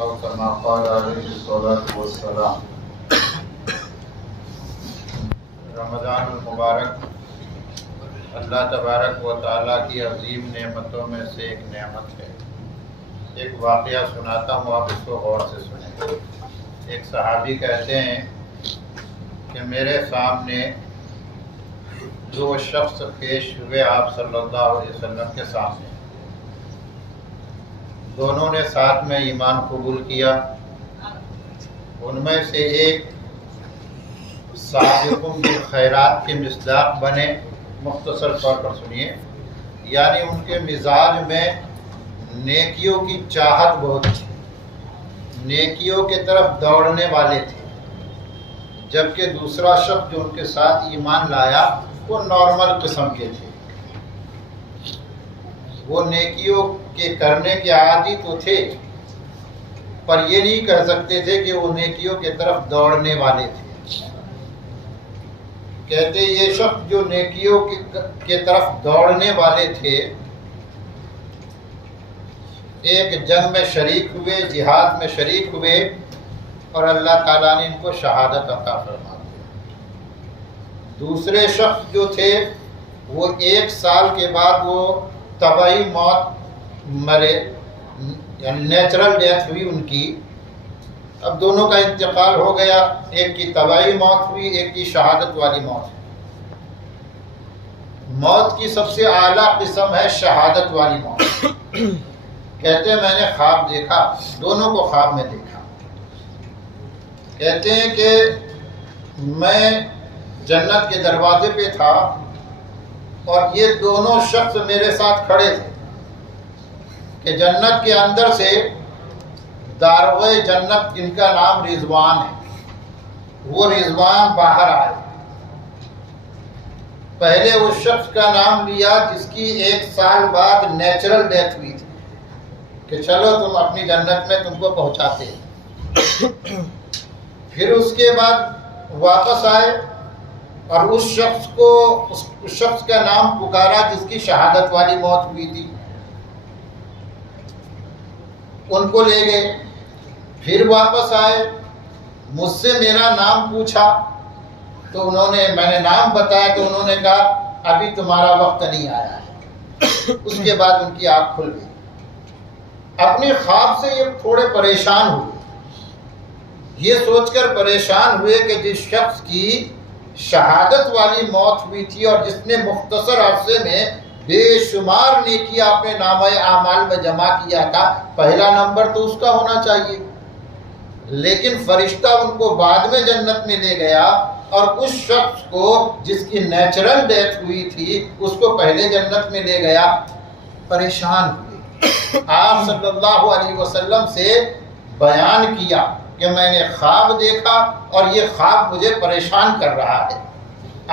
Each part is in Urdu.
او کما قال علیہ الصلوۃ والسلام۔ رمضان المبارک اللہ تبارک و تعالیٰ کی عظیم نعمتوں میں سے ایک نعمت ہے۔ ایک واقعہ سناتا ہوں، آپ اس کو غور سے سنیں۔ ایک صحابی کہتے ہیں کہ میرے سامنے دو شخص پیش ہوئے آپ صلی اللہ علیہ وسلم کے سامنے، دونوں نے ساتھ میں ایمان قبول کیا۔ ان میں سے ایک سابقون بالخیرات کے مصداق بنے، مختصر طور پر سنیے، یعنی ان کے مزاج میں نیکیوں کی چاہت بہت تھی، نیکیوں کے طرف دوڑنے والے تھے، جبکہ دوسرا شخص جو ان کے ساتھ ایمان لایا وہ نارمل قسم کے تھے۔ وہ نیکیوں کے کرنے کے عادی تو تھے، پر یہ نہیں کہہ سکتے تھے کہ وہ نیکیوں کے طرف دوڑنے والے تھے۔ کہتے یہ شخص جو نیکیوں کے طرف دوڑنے والے تھے، ایک جنگ میں شریک ہوئے، جہاد میں شریک ہوئے، اور اللہ تعالیٰ نے ان کو شہادت عطا فرما دی۔ دوسرے شخص جو تھے وہ 1 سال کے بعد وہ طبعی موت مرے، یعنی نیچرل ڈیتھ ہوئی ان کی۔ اب دونوں کا انتقال ہو گیا، ایک کی طبعی موت ہوئی، ایک کی شہادت والی موت ہوئی۔ موت کی سب سے اعلیٰ قسم ہے شہادت والی موت۔ کہتے ہیں میں نے خواب دیکھا، دونوں کو خواب میں دیکھا۔ کہتے ہیں کہ میں جنت کے دروازے پہ تھا اور یہ دونوں شخص میرے ساتھ کھڑے تھے کہ جنت کے اندر سے داروغ جنت جن کا نام رضوان ہے، وہ رضوان باہر آئے۔ پہلے اس شخص کا نام لیا جس کی 1 سال بعد نیچرل ڈیتھ ہوئی تھی کہ چلو تم اپنی جنت میں تم کو پہنچاتے ہیں۔ پھر اس کے بعد واپس آئے اور اس شخص کا نام پکارا جس کی شہادت والی موت ہوئی تھی، ان کو لے گئے۔ پھر واپس آئے، مجھ سے میرا نام پوچھا تو میں نے نام بتایا تو انہوں نے کہا ابھی تمہارا وقت نہیں آیا ہے۔ اس کے بعد ان کی آنکھ کھل گئی۔ اپنے خواب سے یہ تھوڑے پریشان ہوئے، یہ سوچ کر پریشان ہوئے کہ جس شخص کی شہادت والی موت ہوئی تھی اور جس نے مختصر عرصے میں بے شمار نیکی اپنے نامہ اعمال میں جمع کیا تھا، پہلا نمبر تو اس کا ہونا چاہیے، لیکن فرشتہ ان کو بعد میں جنت میں لے گیا اور اس شخص کو جس کی نیچرل ڈیتھ ہوئی تھی اس کو پہلے جنت میں لے گیا۔ پریشان ہوئے، آپ صلی اللہ علیہ وسلم سے بیان کیا کہ میں نے خواب دیکھا اور یہ خواب مجھے پریشان کر رہا ہے۔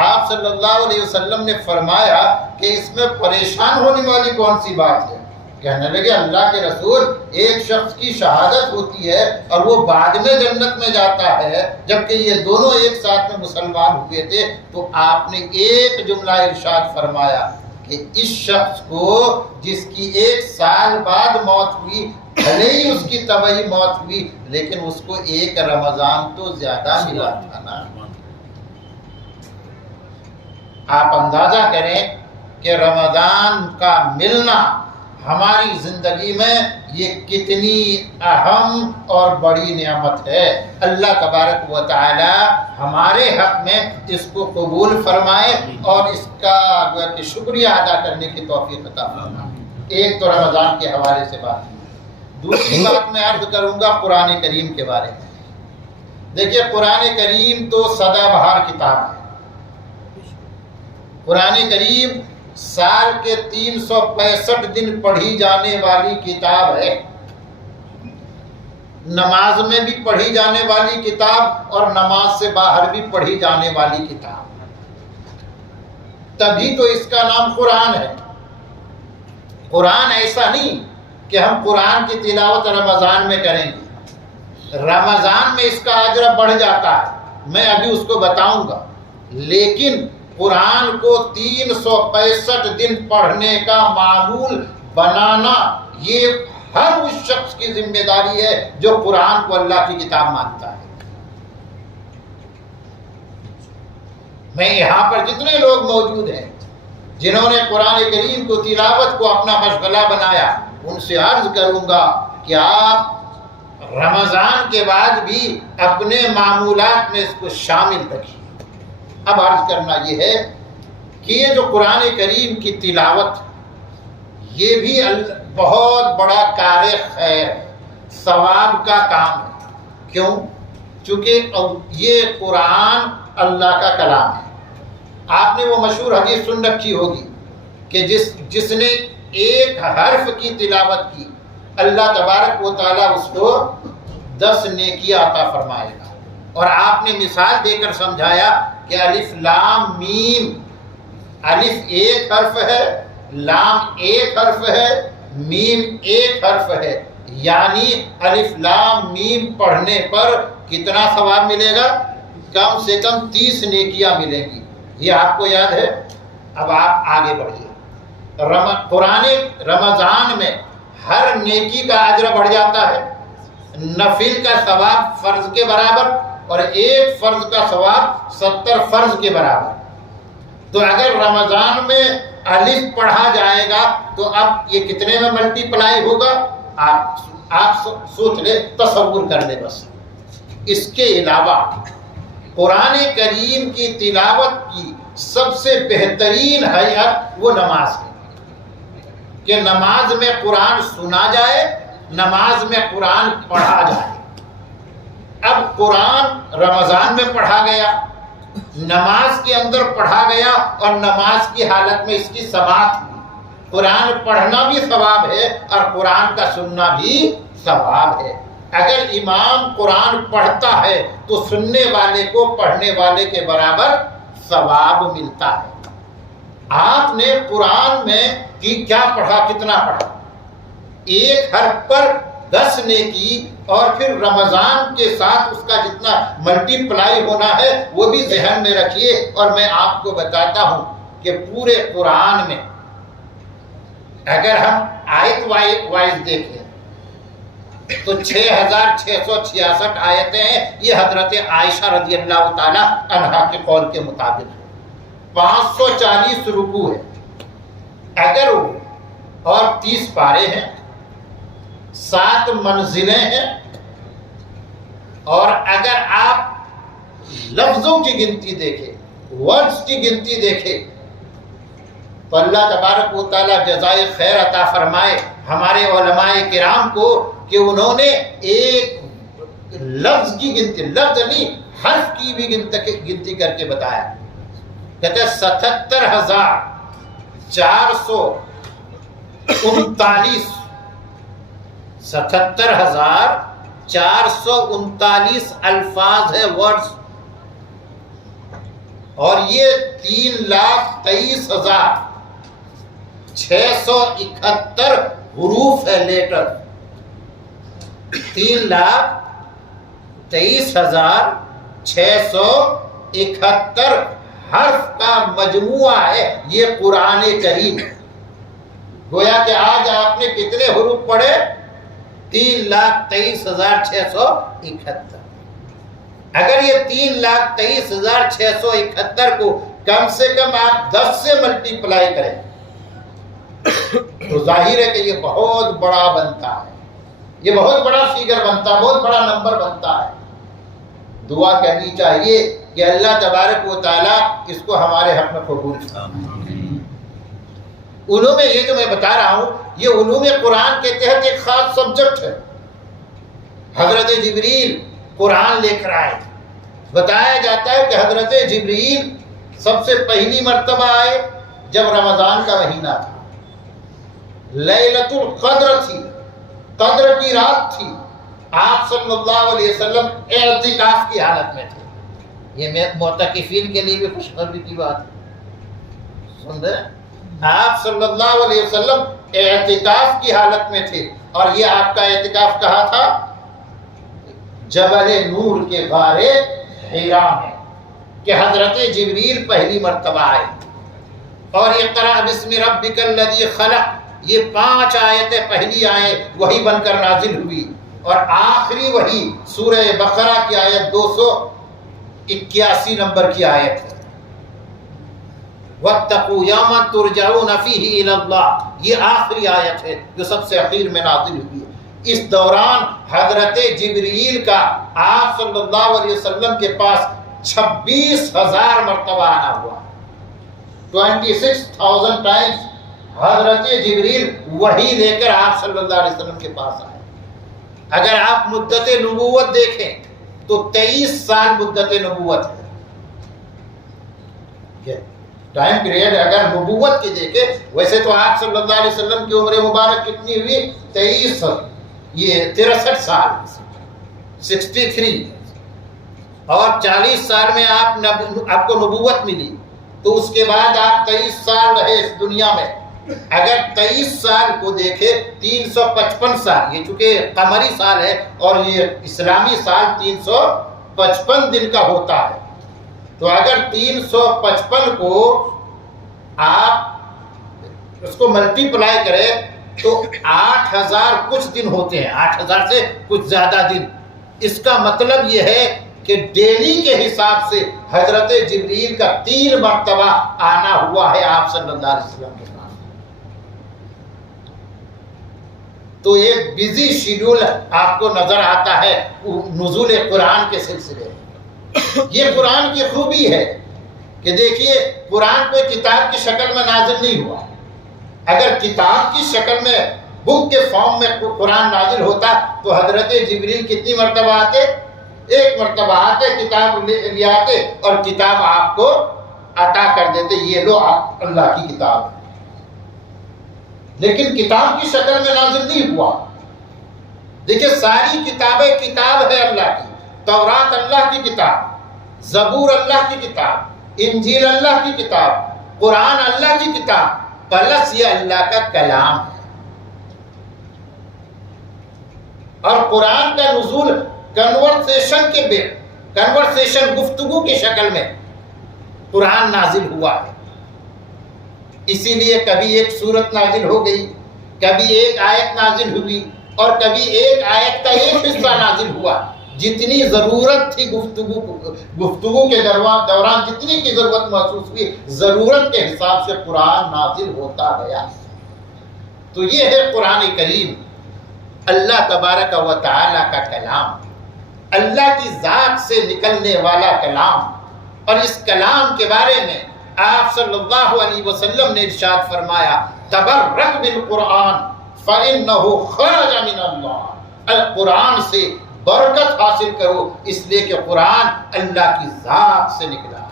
آپ صلی اللہ علیہ وسلم نے فرمایا کہ اس میں پریشان ہونے والی کون سی بات ہے؟ کہنے لگے اللہ کے رسول، ایک شخص کی شہادت ہوتی ہے اور وہ بعد میں جنت میں جاتا ہے، جبکہ یہ دونوں ایک ساتھ میں مسلمان ہوئے تھے، تو آپ نے ایک جملہ ارشاد فرمایا کہ اس شخص کو جس کی 1 سال بعد موت ہوئی، بھلے ہی اس کی طبعی موت ہوئی، لیکن اس کو 1 رمضان تو زیادہ ملا تھا نا۔ آپ اندازہ کریں کہ رمضان کا ملنا ہماری زندگی میں یہ کتنی اہم اور بڑی نعمت ہے۔ اللہ تبارک و تعالی ہمارے حق میں اس کو قبول فرمائے اور اس کا شکریہ ادا کرنے کی توفیق عطا فرمائے۔ ایک تو رمضان کے حوالے سے بات، دوسری بات میں عرض کروں گا قرآن کریم کے بارے میں۔ دیکھیے قرآن کریم تو سدا بہار کتاب ہے۔ قرآن کریم سال کے 365 دن پڑھی جانے والی کتاب ہے، نماز میں بھی پڑھی جانے والی کتاب اور نماز سے باہر بھی پڑھی جانے والی کتاب، تبھی تو اس کا نام قرآن ہے۔ قرآن ایسا نہیں کہ ہم قرآن کی تلاوت رمضان میں کریں گے، رمضان میں اس کا اجر بڑھ جاتا ہے، میں ابھی اس کو بتاؤں گا، لیکن قرآن کو 365 دن پڑھنے کا معمول بنانا یہ ہر اس شخص کی ذمہ داری ہے جو قرآن کو اللہ کی کتاب مانتا ہے۔ میں یہاں پر جتنے لوگ موجود ہیں جنہوں نے قرآن کریم کو تلاوت کو اپنا مشغلہ بنایا، ان سے عرض کروں گا کہ آپ رمضان کے بعد بھی اپنے معمولات میں اس کو شامل رکھیے۔ اب عرض کرنا یہ ہے کہ یہ جو قرآن کریم کی تلاوت، یہ بھی بہت بڑا کار خیر ثواب کا کام ہے۔ کیوں؟ چونکہ یہ قرآن اللہ کا کلام ہے۔ آپ نے وہ مشہور حدیث سن رکھی ہوگی کہ جس نے ایک حرف کی تلاوت کی، اللہ تبارک و تعالیٰ اس کو 10 نیکیاں عطا فرمائے گا۔ اور آپ نے مثال دے کر سمجھایا کہ الف لام میم، الف ایک حرف ہے، لام ایک حرف ہے، میم ایک حرف ہے، یعنی الف لام میم پڑھنے پر کتنا ثواب ملے گا؟ کم سے کم 30 نیکیاں ملیں گی۔ یہ آپ کو یاد ہے؟ اب آپ آگے بڑھیے۔ قرآن رمضان میں ہر نیکی کا اجر بڑھ جاتا ہے، نفل کا ثواب فرض کے برابر، اور ایک فرض کا ثواب 70 فرض کے برابر۔ تو اگر رمضان میں الف پڑھا جائے گا تو اب یہ کتنے میں ملٹی پلائی ہوگا؟ آپ سوچ لیں، تصور کر لیں بس۔ اس کے علاوہ قرآن کریم کی تلاوت کی سب سے بہترین حیت وہ نماز ہے کہ نماز میں قرآن سنا جائے، نماز میں قرآن پڑھا جائے۔ اب قرآن رمضان میں پڑھا گیا، نماز کے اندر پڑھا گیا، اور نماز کی حالت میں اس کی سماعت ہوئی۔ قرآن پڑھنا بھی ثواب ہے اور قرآن کا سننا بھی ثواب ہے۔ اگر امام قرآن پڑھتا ہے تو سننے والے کو پڑھنے والے کے برابر ثواب ملتا ہے۔ آپ نے قرآن میں کیا پڑھا، کتنا پڑھا؟ ایک حرف پر 10 نیکی، اور پھر رمضان کے ساتھ اس کا جتنا ملٹی پلائی ہونا ہے وہ بھی ذہن میں رکھیے۔ اور میں آپ کو بتاتا ہوں کہ پورے قرآن میں اگر ہم آیت وائز دیکھیں تو 6666 آیتیں ہیں۔ یہ حضرت عائشہ رضی اللہ تعالی عنہا کے قول کے مطابق 540 رکوع ہے اگر وہ، اور 30 پارے ہیں، 7 منزلیں ہیں، اور اگر آپ لفظوں کی گنتی دیکھیں، ورڈز کی گنتی دیکھیں، تو اللہ تبارک و تعالیٰ جزائے خیر عطا فرمائے ہمارے علماء کرام کو کہ انہوں نے ایک لفظ کی گنتی، لفظ نہیں حرف کی بھی گنتی کر کے بتایا۔ کہتے ہیں 77,439 77,439 الفاظ ہے، ورڈز، اور یہ 3,23,671 حروف ہے، لیٹر۔ 3,23,671 حرف کا مجموعہ ہے یہ قرآن کریم۔ گویا کہ آج آپ نے کتنے حروف پڑھے؟ 3,23,671۔ اگر یہ 3,23,671 کو کم سے کم آپ 10 سے ملٹی پلائی کریں تو ظاہر ہے کہ یہ بہت بڑا بنتا ہے، یہ بہت بڑا فیگر بنتا ہے، بہت بڑا نمبر بنتا ہے۔ دعا کرنی چاہیے کہ اللہ تبارک و تعالیٰ اس کو ہمارے حق میں قبول فرمائے۔ علوم یہ جو میں بتا رہا ہوں یہ علوم قرآن کے تحت ایک خاص سبجیکٹ ہے۔ حضرت جبریل قرآن لے کر آئے، بتایا جاتا ہے کہ حضرت جبریل سب سے پہلی مرتبہ آئے جب رمضان کا مہینہ تھا، لیلۃ القدر تھی، قدر کی رات تھی۔ آپ صلی اللہ علیہ وسلم اعتکاف کی حالت میں تھے۔ یہ معتکفین کے لیے بھی خوشخبری کی بات ہے، سن رہے؟ آپ صلی اللہ علیہ وسلم اعتکاف کی حالت میں تھے، اور یہ آپ کا اعتکاف کہاں تھا؟ جبل نور کے غار حرا میں، کہ حضرت جبریل پہلی مرتبہ آئے، اور اقرأ بسم ربک الذی خلق یہ 5 آیتیں پہلی آیت وہی بن کر نازل ہوئی، اور آخری وہی سورہ بقرہ کی آیت 281 نمبر کی آیت ہے، وَاتَّقُوا يَوْمًا تُرْجَعُونَ فِيهِ إِلَى اللَّهِ، یہ آخری آیت ہے جو سب سے اخیر میں نازل ہوئی ہے۔ اس دوران حضرت جبریل کا آپ صلی اللہ علیہ وسلم کے پاس 26,000 مرتبہ آنا ہوا، 26,000 ٹائمز حضرت جبریل وحی لے کر آپ صلی اللہ علیہ وسلم کے پاس آئے۔ اگر آپ مدت نبوت دیکھیں تو 23 سال مدت نبوت ہے، ٹائم پیریڈ اگر نبوت کی دیکھیں، ویسے تو آپ صلی اللہ علیہ وسلم کی عمر مبارک کتنی ہوئی؟ 63 سال، 63، اور 40 سال میں آپ کو نبوت ملی، تو اس کے بعد آپ 23 سال رہے اس دنیا میں۔ اگر 23 سال کو دیکھے 355 سال، یہ چونکہ قمری سال ہے اور یہ اسلامی سال 355 دن کا ہوتا ہے، تو اگر 355 کو آپ اس کو ملٹی پلائی کریں تو 8,000 کچھ دن ہوتے ہیں، 8,000 سے کچھ زیادہ دن۔ اس کا مطلب یہ ہے کہ ڈیلی کے حساب سے حضرت جبریل کا 3 مرتبہ آنا ہوا ہے آپ صلی اللہ علیہ وسلم کے پاس۔ تو ایک بزی شیڈول آپ کو نظر آتا ہے نزول قرآن کے سلسلے میں۔ یہ قرآن کی خوبی ہے کہ دیکھیے، قرآن کوئی کتاب کی شکل میں نازل نہیں ہوا۔ اگر کتاب کی شکل میں بک کے فارم میں قرآن نازل ہوتا تو حضرت جبریل کتنی مرتبہ آتے؟ 1 مرتبہ آتے، کتاب لے آتے اور کتاب آپ کو عطا کر دیتے، یہ لو آپ اللہ کی کتاب ہے۔ لیکن کتاب کی شکل میں نازل نہیں ہوا۔ دیکھیے، ساری کتابیں کتاب ہے اللہ کی، تورات اللہ کی کتاب، زبور اللہ کی کتاب، انجیل اللہ کی کتاب، قرآن اللہ کی کتاب، پلس یہ اللہ کا کلام ہے۔ اور قرآن کا نزول کنورسیشن گفتگو کی شکل میں قرآن نازل ہوا ہے۔ اسی لیے کبھی ایک سورت نازل ہو گئی، کبھی ایک آیت نازل ہوئی، اور کبھی ایک آیت کا ایک حصہ نازل ہوا۔ جتنی ضرورت تھی گفتگو کے دوران جتنی کی ضرورت محسوس ہوئی، ضرورت کے حساب سے قرآن نازل ہوتا گیا۔ تو یہ ہے قرآن کریم، اللہ تبارک و تعالی کا کلام، اللہ کی ذات سے نکلنے والا کلام۔ اور اس کلام کے بارے میں آپ صلی اللہ علیہ وسلم نے ارشاد فرمایا، تبرک بالقرآن فإنہ خرج من اللہ، القرآن سے برکت حاصل کرو، اس لیے کہ قرآن اللہ کی ذات سے نکلا ہے۔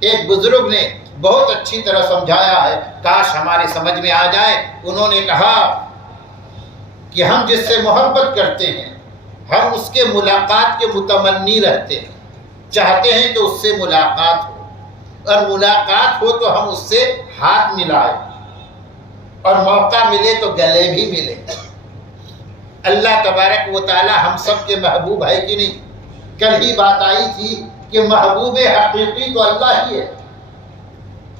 ایک بزرگ نے بہت اچھی طرح سمجھایا ہے، کاش ہمارے سمجھ میں آ جائے۔ انہوں نے کہا کہ ہم جس سے محبت کرتے ہیں، ہم اس کے ملاقات کے متمنی رہتے ہیں، چاہتے ہیں کہ اس سے ملاقات ہو، اور ملاقات ہو تو ہم اس سے ہاتھ ملائیں، اور موقع ملے تو گلے بھی ملے۔ اللہ تبارک و تعالی ہم سب کے محبوب ہے کہ نہیں؟ کل ہی بات آئی تھی کہ محبوب حقیقی تو اللہ ہی ہے۔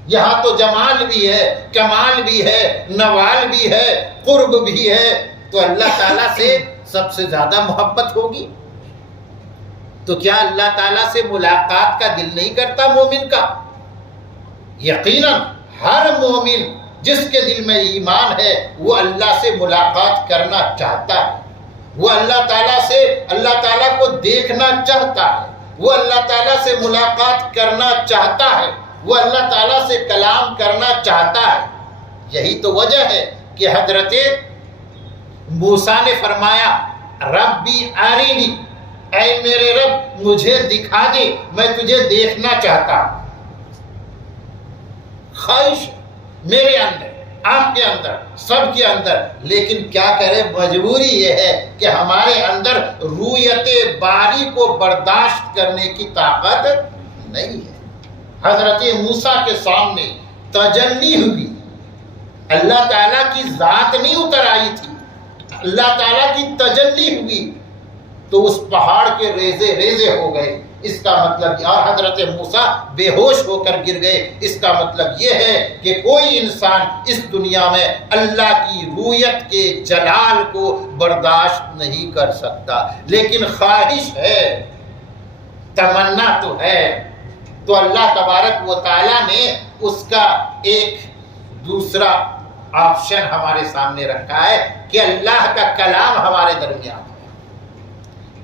یہاں تو جمال بھی ہے، کمال بھی ہے، نوال بھی ہے، قرب بھی ہے، تو اللہ تعالیٰ سے سب سے زیادہ محبت ہوگی۔ تو کیا اللہ تعالیٰ سے ملاقات کا دل نہیں کرتا مومن کا؟ یقیناً ہر مومن جس کے دل میں ایمان ہے وہ اللہ سے ملاقات کرنا چاہتا ہے، وہ اللہ تعالیٰ کو دیکھنا چاہتا ہے، وہ اللہ تعالیٰ سے ملاقات کرنا چاہتا ہے، وہ اللہ تعالیٰ سے کلام کرنا چاہتا ہے۔ یہی تو وجہ ہے کہ حضرت موسیٰ نے فرمایا، ربی ارینی، اے میرے رب مجھے دکھا دے، میں تجھے دیکھنا چاہتا ہوں۔ خواہش میرے اندر، آپ کے اندر، سب کے اندر، لیکن کیا کرے، مجبوری یہ ہے کہ ہمارے اندر رویت باری کو برداشت کرنے کی طاقت نہیں ہے۔ حضرت موسیٰ کے سامنے تجلی ہوئی، اللہ تعالیٰ کی ذات نہیں اتر آئی تھی، اللہ تعالیٰ کی تجلی ہوئی، تو اس پہاڑ کے ریزے ریزے ہو گئے، اس کا مطلب، اور حضرت موسیٰ بے ہوش ہو کر گر گئے، اس کا مطلب یہ ہے کہ کوئی انسان اس دنیا میں اللہ کی رویت کے جلال کو برداشت نہیں کر سکتا، لیکن خواہش ہے، تمنا تو ہے، تو اللہ تبارک و تعالیٰ نے اس کا ایک دوسرا آپشن ہمارے سامنے رکھا ہے کہ اللہ کا کلام ہمارے درمیان ہے۔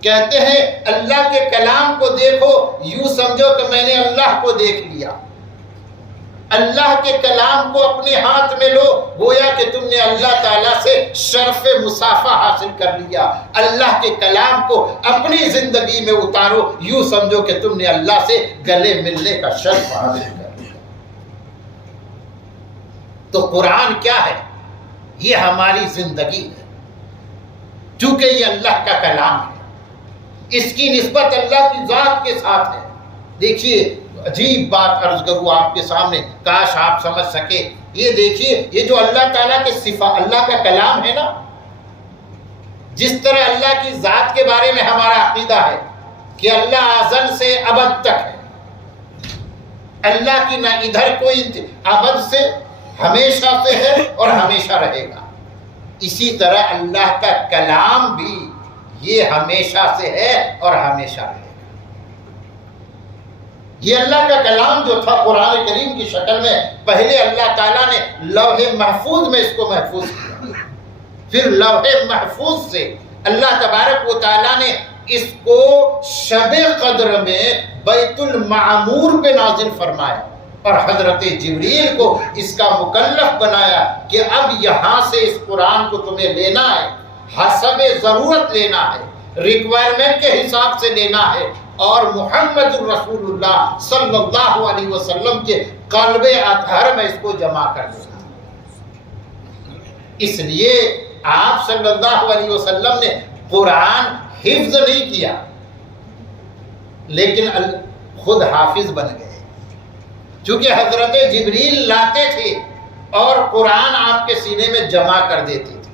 کہتے ہیں اللہ کے کلام کو دیکھو، یوں سمجھو کہ میں نے اللہ کو دیکھ لیا۔ اللہ کے کلام کو اپنے ہاتھ میں لو، گویا کہ تم نے اللہ تعالیٰ سے شرف مصافحہ حاصل کر لیا۔ اللہ کے کلام کو اپنی زندگی میں اتارو، یوں سمجھو کہ تم نے اللہ سے گلے ملنے کا شرف حاصل کر لیا۔ تو قرآن کیا ہے؟ یہ ہماری زندگی ہے، چونکہ یہ اللہ کا کلام ہے، اس کی نسبت اللہ کی ذات کے ساتھ ہے۔ دیکھیے عجیب بات عرض کروں آپ کے سامنے، کاش آپ سمجھ سکے۔ یہ دیکھیے، یہ جو اللہ تعالیٰ کے صفات، اللہ کا کلام ہے نا، جس طرح اللہ کی ذات کے بارے میں ہمارا عقیدہ ہے کہ اللہ ازل سے ابد تک ہے، اللہ کی نہ ادھر کوئی ابد سے، ہمیشہ سے ہے اور ہمیشہ رہے گا، اسی طرح اللہ کا کلام بھی یہ ہمیشہ سے ہے اور ہمیشہ رہے گا۔ یہ اللہ کا کلام جو تھا قرآن کریم کی شکل میں، پہلے اللہ تعالیٰ نے لوح محفوظ میں اس کو محفوظ کیا، پھر لوح محفوظ سے اللہ تبارک و تعالیٰ نے اس کو شب قدر میں بیت المعمور پہ نازل فرمایا، اور حضرت جبریل کو اس کا مکلف بنایا کہ اب یہاں سے اس قرآن کو تمہیں لینا ہے، حسب ضرورت لینا ہے، ریکوائرمنٹ کے حساب سے لینا ہے، اور محمد الرسول اللہ صلی اللہ علیہ وسلم کے قلب اطہر میں اس کو جمع کر دینا۔ اس لیے آپ صلی اللہ علیہ وسلم نے قرآن حفظ نہیں کیا، لیکن خود حافظ بن گئے، چونکہ حضرت جبریل لاتے تھے اور قرآن آپ کے سینے میں جمع کر دیتے تھے۔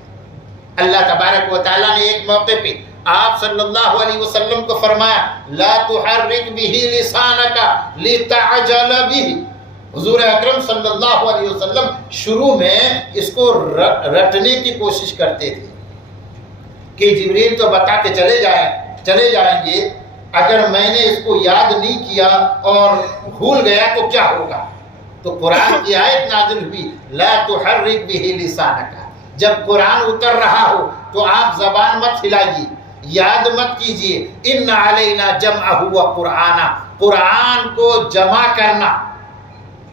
اللہ تبارک و تعالیٰ نے ایک موقع پہ آپ صلی اللہ علیہ وسلم کو فرمایا لا تحرک به لسانک لتعجل به۔ حضور اکرم صلی اللہ علیہ وسلم شروع میں اس کو رٹنے کی کوشش کرتے تھے کہ جبریل تو بتا کے چلے جائیں گے، اگر میں نے اس کو یاد نہیں کیا اور بھول گیا تو کیا ہوگا؟ تو قرآن کی آیت نازل ہوئی لا تحرک به لسانک۔ جب قرآن اتر رہا ہو تو آپ زبان مت ہلائیے، یاد مت کیجیے، ان علینا جمعہ و قرآن، قرآن کو جمع کرنا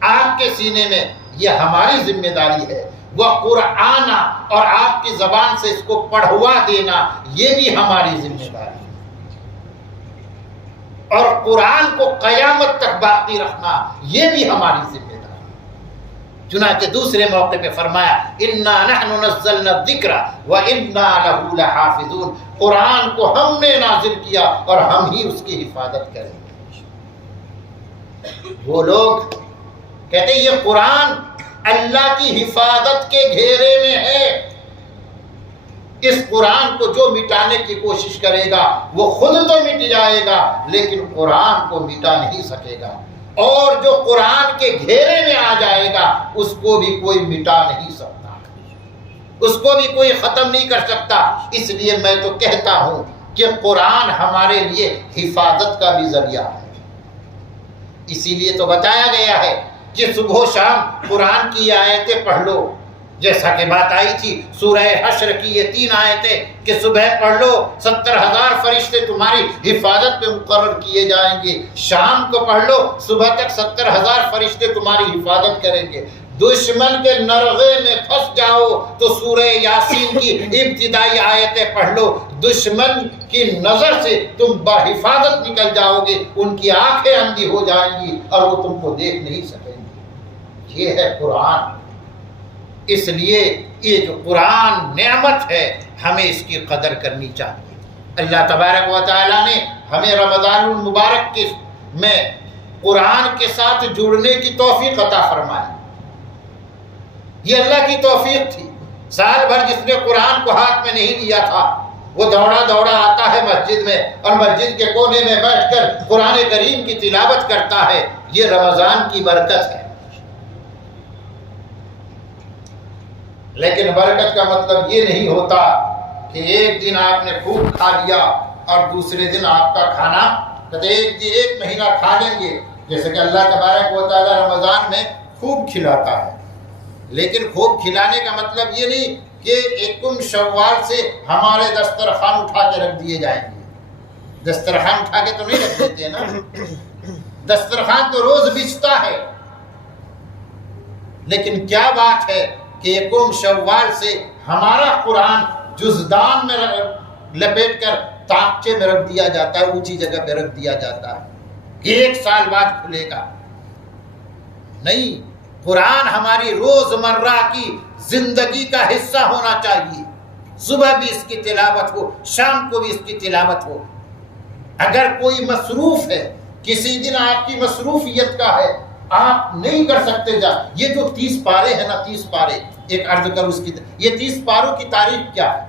آپ کے سینے میں یہ ہماری ذمہ داری ہے، وہ قرآن، اور آپ کی زبان سے اس کو پڑھوا دینا یہ بھی ہماری ذمہ داری ہے، اور قرآن کو قیامت تک باقی رکھنا یہ بھی ہماری ذمہ داری ہے۔ چنانچہ دوسرے موقع پہ فرمایا انا نحن نزلنا الذکر وانا له لحافظون، قرآن کو ہم نے نازل کیا اور ہم ہی اس کی حفاظت کریں گے۔ وہ لوگ کہتے ہیں یہ قرآن اللہ کی حفاظت کے گھیرے میں ہے، اس قرآن کو جو مٹانے کی کوشش کرے گا وہ خود تو مٹ جائے گا لیکن قرآن کو مٹا نہیں سکے گا، اور جو قرآن کے گھیرے میں آ جائے گا اس کو بھی کوئی مٹا نہیں سکتا، اس کو بھی کوئی ختم نہیں کر سکتا۔ اس لیے میں تو کہتا ہوں کہ قرآن ہمارے لیے حفاظت کا بھی ذریعہ ہے، اسی لیے تو بتایا گیا ہے کہ صبح و شام قرآن کی آیتیں پڑھ لو، جیسا کہ بات آئی تھی سورہ حشر کی یہ 3 آیتیں کہ صبح پڑھ لو 70,000 فرشتے تمہاری حفاظت پہ مقرر کیے جائیں گے، شام کو پڑھ لو صبح تک 70,000 فرشتے تمہاری حفاظت کریں گے، دشمن کے نرغے میں پھنس جاؤ تو سورہ یاسین کی ابتدائی آیتیں پڑھ لو، دشمن کی نظر سے تم بحفاظت نکل جاؤ گے، ان کی آنکھیں اندھی ہو جائیں گی اور وہ تم کو دیکھ نہیں سکیں گے۔ یہ ہے قرآن۔ اس لیے یہ جو قرآن نعمت ہے ہمیں اس کی قدر کرنی چاہیے۔ اللہ تبارک و تعالیٰ نے ہمیں رمضان المبارک کے میں قرآن کے ساتھ جڑنے کی توفیق عطا فرمائی، یہ اللہ کی توفیق تھی۔ سال بھر جس نے قرآن کو ہاتھ میں نہیں لیا تھا وہ دوڑا دوڑا آتا ہے مسجد میں اور مسجد کے کونے میں بیٹھ کر قرآن کریم کی تلاوت کرتا ہے. یہ رمضان کی برکت ہے. لیکن برکت کا مطلب یہ نہیں ہوتا کہ ایک دن آپ نے خوب کھا لیا اور دوسرے دن آپ کا کھانا ایک مہینہ کھا لیں گے. جیسے کہ اللہ تبارک و تعالی رمضان میں خوب کھلاتا ہے، لیکن خوب کھلانے کا مطلب یہ نہیں کہ یکم شوال سے ہمارے دسترخوان اٹھا کے رکھ دیے جائیں گے. دسترخوان اٹھا کے تو نہیں رکھ دیتے نا، دسترخوان تو روز بچتا ہے. لیکن کیا بات ہے کہ یکم شوال سے ہمارا قرآن جزدان میں لپیٹ کر تاقچے میں رکھ دیا جاتا ہے، اونچی جگہ پہ رکھ دیا جاتا ہے کہ 1 سال بعد کھلے گا. نہیں، قرآن ہماری روزمرہ کی زندگی کا حصہ ہونا چاہیے. صبح بھی اس کی تلاوت ہو، شام کو بھی اس کی تلاوت ہو. اگر کوئی مصروف ہے، کسی دن آپ کی مصروفیت کا ہے، آپ نہیں کر سکتے جا. یہ جو 30 پارے ہیں نا، 30 پارے، ایک عرض کر اس کی، یہ 30 پاروں کی تاریخ کیا ہے؟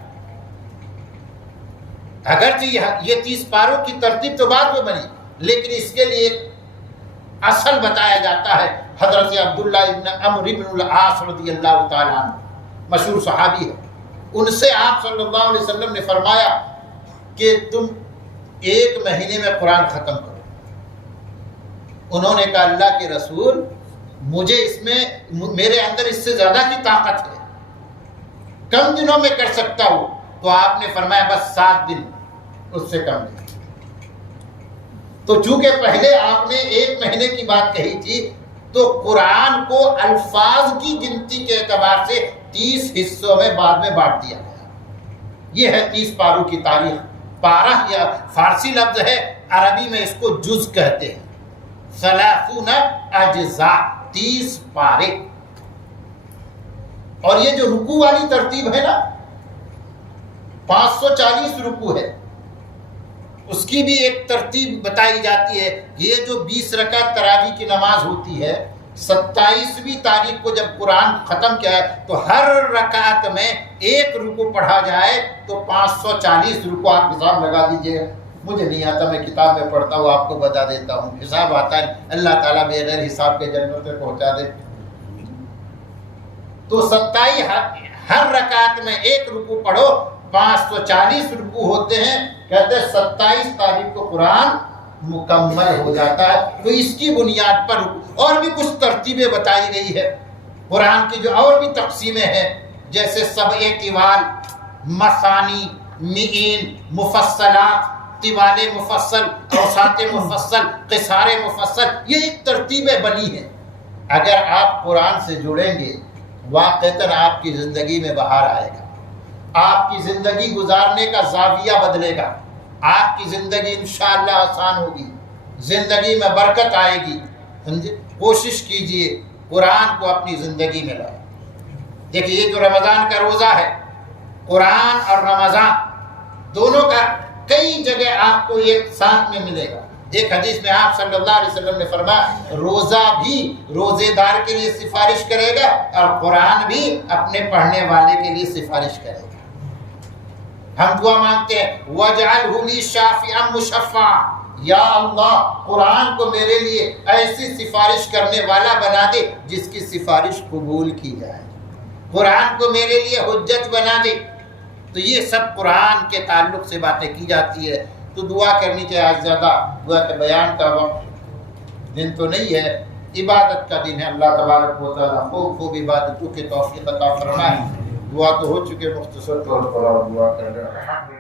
اگرچہ یہ 30 پاروں کی ترتیب تو بعد میں بنی، لیکن اس کے لیے ایک اصل بتایا جاتا ہے. حضرت عبداللہ ابن عمرو ابن العاص رضی اللہ تعالیٰ عنہ مشہور صحابی ہے. ان سے آپ صلی اللہ علیہ وسلم نے فرمایا کہ تم 1 مہینے میں قرآن ختم کرو. انہوں نے کہا اللہ کے رسول، مجھے اس میں میرے اندر اس سے زیادہ کی طاقت ہے، کم دنوں میں کر سکتا ہوں. تو آپ نے فرمایا بس 7 دن، اس سے کم نہیں. تو چونکہ پہلے آپ نے 1 مہینے کی بات کہی تھی، تو قرآن کو الفاظ کی گنتی کے اعتبار سے 30 حصوں میں بعد میں بانٹ دیا گیا. یہ ہے 30 پاروں کی تاریخ. پارہ یا فارسی لفظ ہے، عربی میں اس کو جز کہتے ہیں. 30 اجزاء، 30 پارے. اور یہ جو رکوع والی ترتیب ہے نا، 540 رکوع ہے، اس کی بھی ایک ترتیب بتائی جاتی ہے. یہ جو 20 رکعت تراویح کی نماز ہوتی ہے، 27ویں تاریخ کو جب قرآن ختم کیا ہے تو ہر رکعت میں 1 رکوع پڑھا جائے تو 540 رکوع. آپ حساب لگا دیجئے، مجھے نہیں آتا، میں کتاب میں پڑھتا ہوں، آپ کو بتا دیتا ہوں. حساب آتا ہے، اللہ تعالیٰ بغیر حساب کے جنت میں پہنچا دے. تو 27 ہر رکعت میں 1 رکوع پڑھو، 540 رکوع ہوتے ہیں. کہتے ہیں 27 تاریخ کو قرآن مکمل ہو جاتا ہے. تو اس کی بنیاد پر اور بھی کچھ ترتیبیں بتائی گئی ہے. قرآن کی جو اور بھی تقسیمیں ہیں، جیسے سبع طوال، مثانی، معین، مفصلات، طوال مفصل، اوساط مفصل، قصار مفصل، یہ ایک ترتیبیں بنی ہیں. اگر آپ قرآن سے جڑیں گے، واقعتاً آپ کی زندگی میں بہار آئے گا. آپ کی زندگی گزارنے کا زاویہ بدلے گا. آپ کی زندگی انشاءاللہ آسان ہوگی، زندگی میں برکت آئے گی. سمجھے؟ کوشش کیجئے قرآن کو اپنی زندگی میں لائیں. دیکھیے، یہ جو رمضان کا روزہ ہے، قرآن اور رمضان دونوں کا کئی جگہ آپ کو ایک ساتھ میں ملے گا. ایک حدیث میں آپ صلی اللہ علیہ وسلم نے فرمایا، روزہ بھی روزے دار کے لیے سفارش کرے گا اور قرآن بھی اپنے پڑھنے والے کے لیے سفارش کرے گا. ہم دعا مانگتے ہیں، وَاجْعَلْهُ لِي شَافِعًا مُشَفَّعًا، یا اللہ قرآن کو میرے لیے ایسی سفارش کرنے والا بنا دے جس کی سفارش قبول کی جائے. قرآن کو میرے لیے حجت بنا دے. تو یہ سب قرآن کے تعلق سے باتیں کی جاتی ہے. تو دعا کرنی چاہیے. آج زیادہ دعا کے بیان کا وقت دن تو نہیں ہے، عبادت کا دن ہے. اللہ تبارک و تعالیٰ خوب عبادتوں کے توفیق عطا فرمائے. دعا تو ہو چکے، مختصر طور پر دعا کر رہے ہیں.